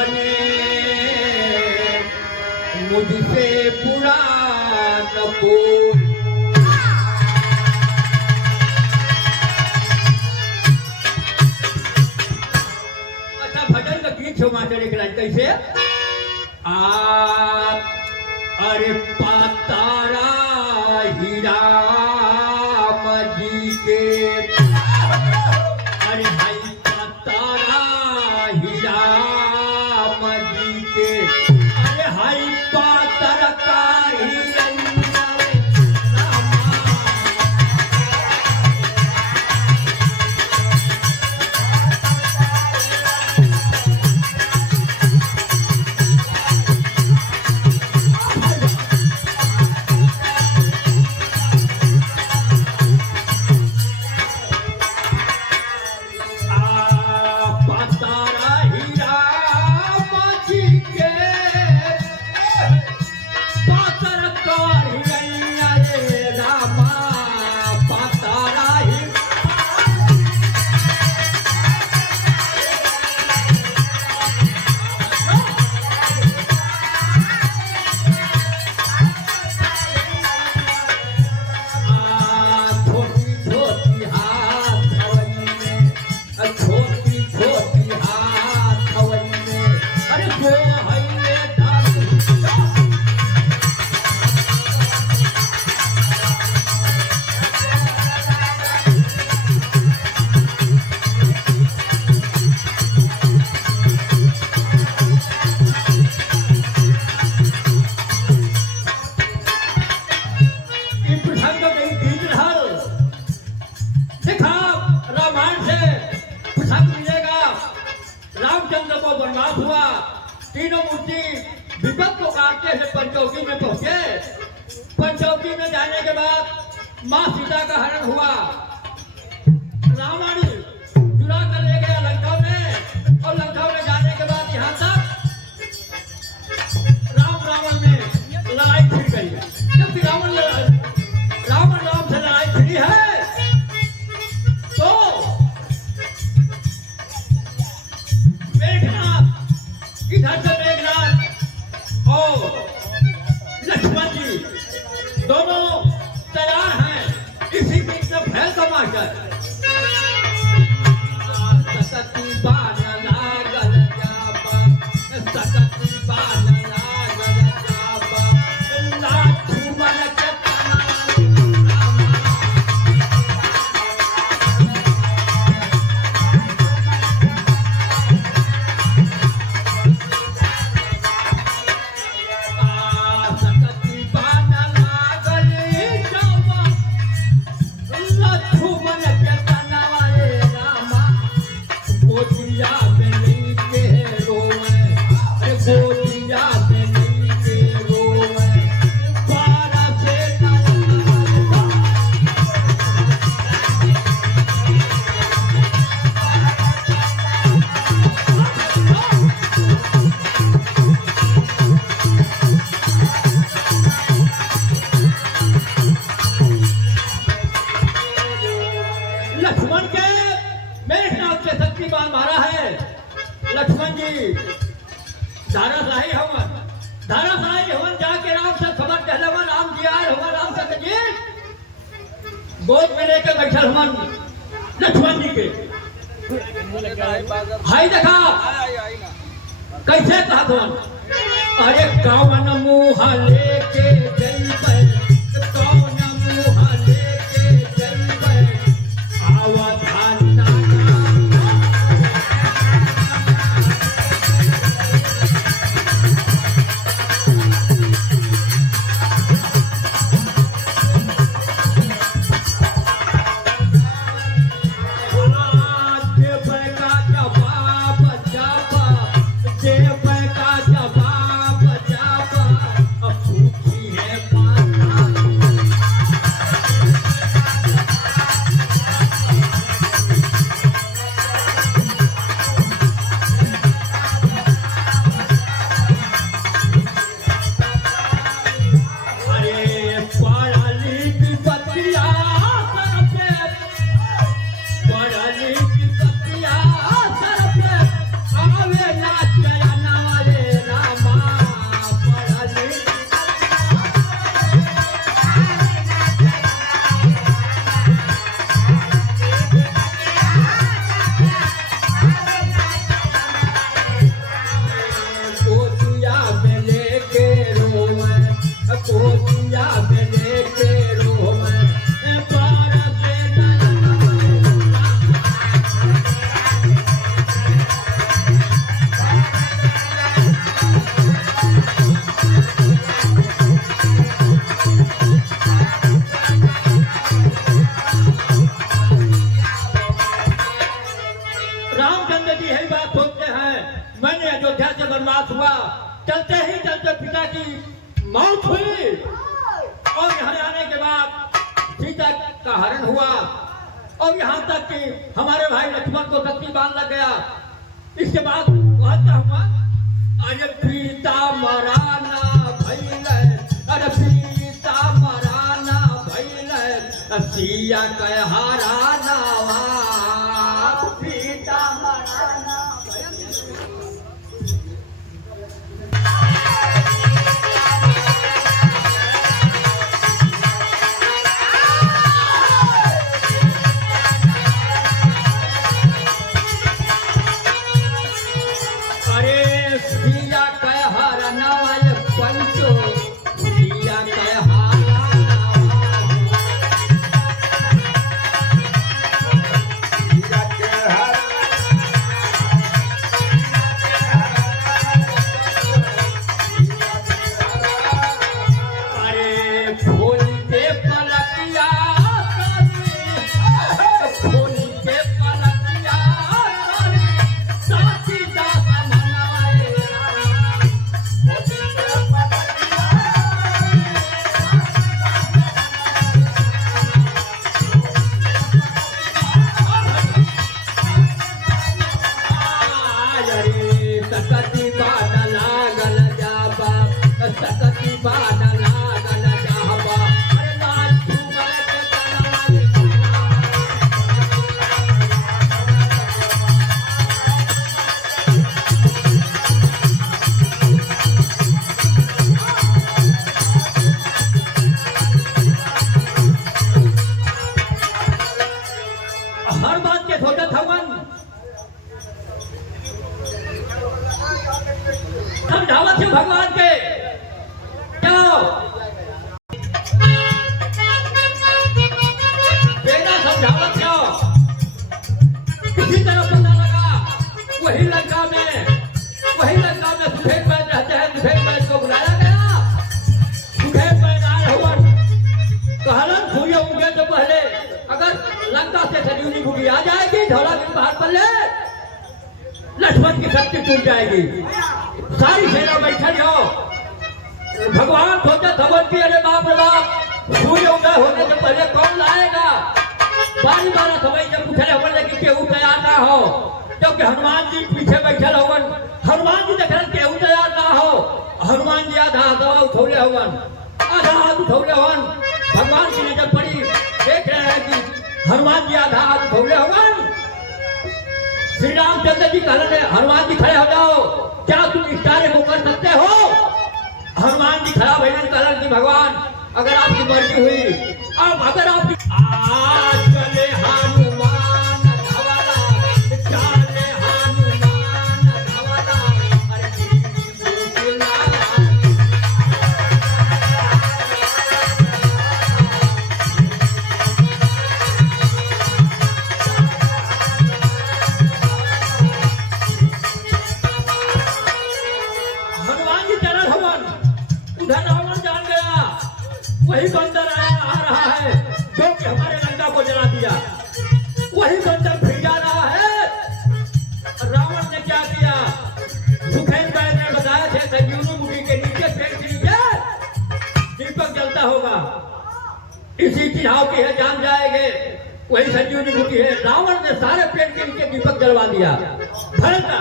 बने मुझसे बुरा न कोई। अच्छा भजन का गीत छो मास्टर एक लाइन कैसे अरे पातारा हीरा मजी के अरे भाई पातारा हीरा मजी के अरे हाई पातर का हीरा तीनों मूर्ति विपद को काटते हुए पंचौकी में पहुंचे। पंचौकी में जाने के बाद मां सीता का हरण हुआ। रावण चुरा कर ले गया लंका में और लंका में जाने के बाद यहाँ तक राम रावण में लड़ाई छिड़ गई। जब रावण राम से लड़ाई छिड़ी है तो इधर से मेघनाथ और लक्ष्मण जी दोनों तैयार हैं। इसी बीच में भैल का मास्टर सतती बान लागल जाबा सतती बान लागल जाबा लक्ष्मण के लक्ष्मण के मेघनाथ से शक्तिमान मारा है। लक्ष्मण जी धाराशाही हवन जाके राम से खबर कहले हुआ राम जी आए हुआ राम से जी गोद में लेकर बैठल हवन लक्ष्मण जी के भाई देखा कैसे कहा हवन अरे कौन मुँह लेके जइबै कौन मुँह लेके जइबै जवाब सीता के लेके रोम पार से डरन रामचंद्र जी यही बात सोचते हैं। मैंने अयोध्या से वनवास हुआ, चलते ही चलते पिता की मौत हुई और यहाँ आने के बाद सीता का हरण हुआ और यहाँ तक कि हमारे भाई लक्ष्मण को शक्ति बांध लग गया। इसके बाद क्या हुआ, अरे सीता मराना भइल, अरे सीता मराना भइल, सिया कह हराना सीता मराना अरे सिया कह हराना पंचो सिया कह हर बात के सोचा थवन समझावत थे भगवान के क्या बेटा समझावत क्या किसी तरह पता लगा वही लंका में सुखेत बैठ रहते हैं। सुखेत बैठ को बुलाया गया, सुखेत बैठ आए हुआ कहलन सूर्य उगे तो पहले अगर लंका से संजीवनी बूटी आ जाएगी, धौला के पहाड़ पर ले लक्ष्मण की शक्ति टूट जाएगी, सारी सेना बैठल हो। भगवान सोचा भगवान की अरे बाप रे बाप, सूर्य उदय होने से पहले कौन लाएगा। बारी बारा समय से पूछे हमन लेकिन केहू तैयार ना हो, क्योंकि हनुमान जी पीछे बैठल होवन। हनुमान जी देख रहे केहू तैयार ना हो। हनुमान जी आधा दवा उठौले होवन, आधा हाथ उठौले होवन। भगवान की नजर पड़ी, देख रहे हैं कि हनुमान जी आधा हाथ उठौले होवन। श्री रामचंद्र जी कहने हनुमान जी खड़े हो जाओ, क्या तुम इस कार्य को कर सकते हो। हनुमान जी खड़ा भैया कहलन कि भगवान अगर आपकी मर्जी हुई, अब अगर आप आज चले हनुमान धवला, चले हनुमान धवला, अरे बुला उधर रावण जान गया, वही बंदर आ रहा है जो कि हमारे लंका को जला दिया। वही बंदर फिर जा रहा है। रावण ने क्या किया, सुखेत बैठ ने बताया थे संजीवनी बूटी के नीचे पेड़ के नीचे दीपक जलता होगा, इसी चिन्हाव की है जान जाएंगे, वही संजीवनी बूटी है। रावण ने सारे पेड़ के नीचे दीपक जलवा दिया। भरता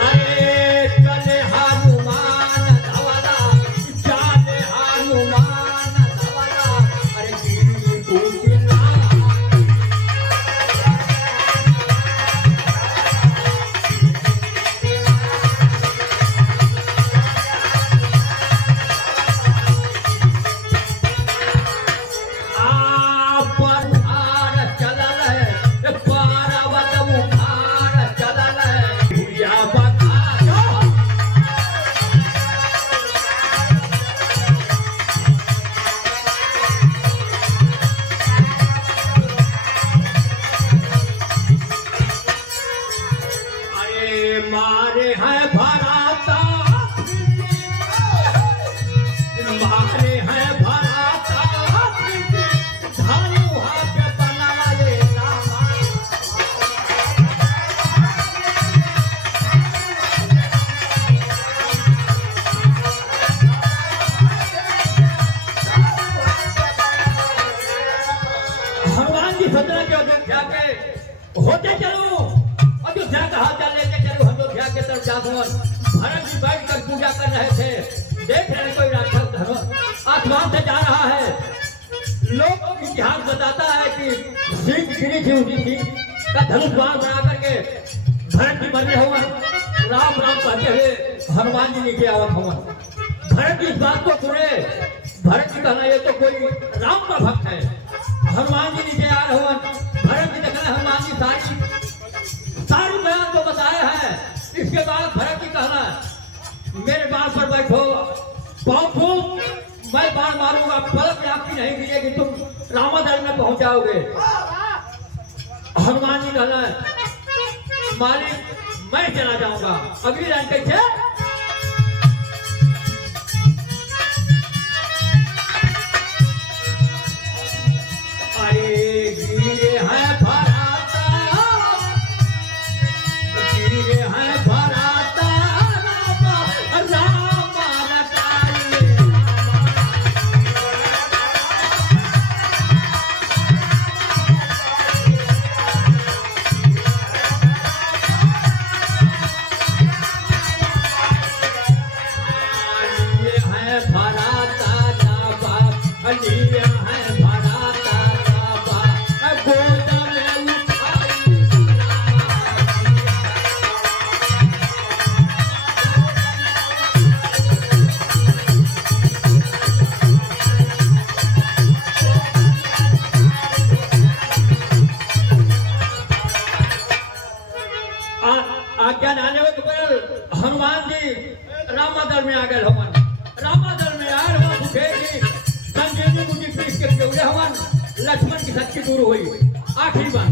अरे चले हनुमान धवला, चले हनुमान धवला, अरे गिरी बूटी चलल है, पार्वत मुखार चलल है, भैया बता भरत जी बैठकर पूजा कर रहे थे। देख रहे कोई राक्षस धनुष आसमान से जा रहा है। लोग इतिहास बताता है कि सीख गिरी थी, उसी सीख का धनुष बाण बना करके भरत जी मर रहे हुए, राम राम कहते हुए हनुमान जी नीचे आवत हुआ। भरत जी इस बात को सुने। भरत जी कहना ये तो कोई राम का भक्त है। हनुमान जी नीचे आ रहे हुए। भरत जी देखना हनुमान जी सारी बयान को बताया है। इसके बाद भरत जी कहना मेरे बाण पर बैठो, पाँव मैं बाण मारूंगा, पलक आपकी नहीं गिरेगी, तुम रामादल में पहुंच जाओगे। हनुमान जी कहना मालिक मैं चला जाऊंगा। अगली लाइन कैसे? अरे गिरे हैं भराता, गिरे हैं भराता, राम रटाए। लिए हैं भराता जाबा, लिए हैं भराता जाबा, गोद में उठाई। आज्ञा नाने के पर हनुमान जी रामादल में आ गए। हवन रामादल में आए हुआ सुखेगी संजीवनी मुझे पीस के उड़े हवन। लक्ष्मण की शक्ति दूर हुई। आखिरी बात